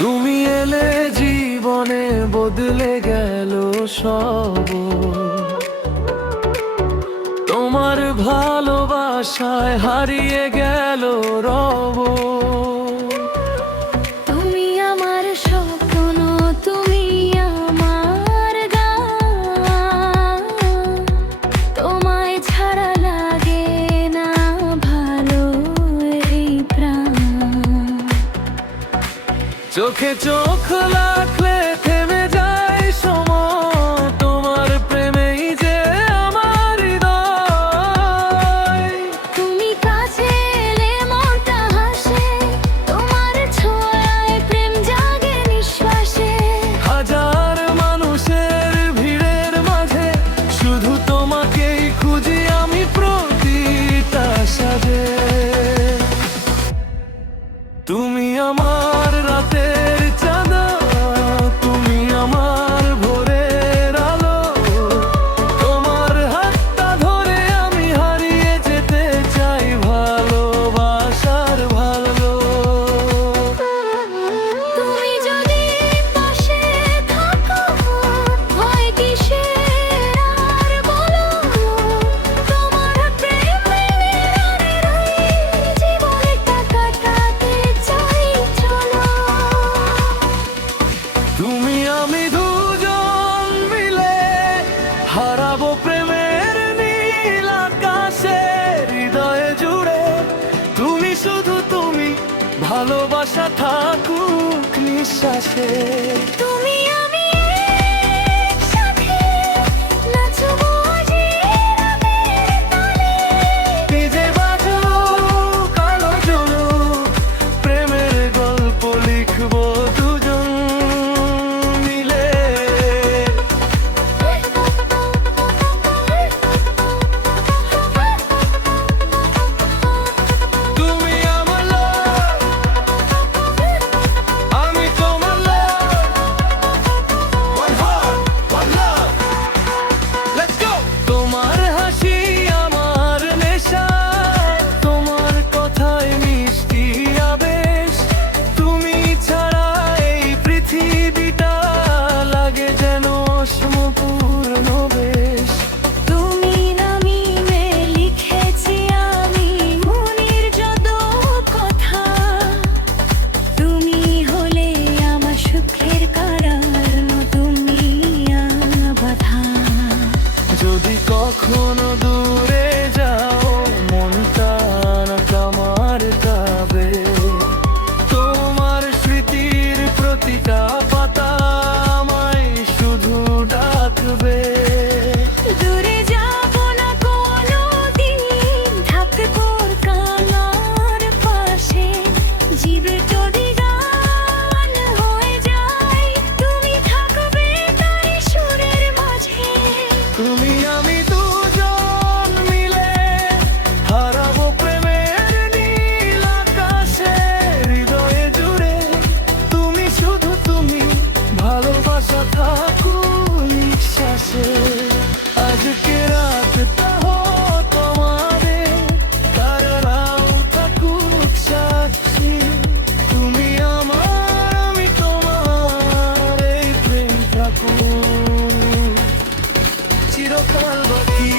তুমি এলে জীবনে বদলে গেল সব। তোমার ভালোবাসায় হারিয়ে গেল রব। তুমি আমার স্বপ্ন, তুমি আমার গান। তোমায় ছাড়া লাগে না ভালো এই প্রাণ। চোখে চোখ রাখলে থেমে যায় সময়, তোমার প্রেমেই যে আমার হৃদয়। তুমি কাছে এলে মনটা হাসে, তোমার ছোঁয়ায় প্রেম জাগে নিঃশ্বাসে। হাজার মানুষের ভিড়ের মাঝে শুধু তোমাকেই খুঁজি আমি প্রতিটা সাজে। তুমি আমার রাতের চাঁদা, তুমি আমার ভোরের আলো। তোমার হাতটা ধরে আমি হারিয়ে যেতে চাই ভালোবাসার ভালো। তুমি যদি পাশে থাকো হয় কিসের আর বলো। তোমার প্রেমে রানে রই জীবনটা কাটাতে চাই চলো। তুমি আমি দুজন মিলে হারাবো প্রেমের নীল আকাশে। হৃদয়ে জুড়ে তুমি শুধু তুমি, ভালোবাসা থাকুক নিঃশ্বাসে। তুমি আমি একসাথে নাচবো যে রাতের তালে। নিজে বাজুক আলো জ্বলুক, প্রেমের গল্প লিখবো দুজন মিলে। তুমি আমার love, আমি তোমার love, one heart, one love, let's go। তোমার হাসি আমার নেশা, তোমার কথায় মিষ্টি আবেশ। তুমি ছাড়া এই পৃথিবীটা লাগে যেন অসমপূর্ণ বেশ। তুমি নামিনে লিখেছি আমি মনের যত কথা। তুমি হলে আমার সুখের কারণ, তুমি বাধা। যদি কখনো দূরে যাও মনটা আমার কাবে। তোমার স্মৃতির প্রতিটা পাতা আমায় শুধু ডাকবে। দূরে যাব না কোনোদিন, থাকবো কানার পাশে। জীবে যদি গান হয়ে যায়, তুমি থাকবে তার সুরের মাঝে। তুমি আমি দুজন মিলে হারাবো প্রেমের নীল আকাশে। হৃদয়ে জুড়ে তুমি শুধু তুমি, ভালোবাসা থাকুক নিঃশ্বাসে। আজকে রাতটা হো তোমাদের, তারাও থাকুক সাক্ষী। তুমি আমার, আমি তোমার, এই প্রেম থাকুক চিরকাল বাকি।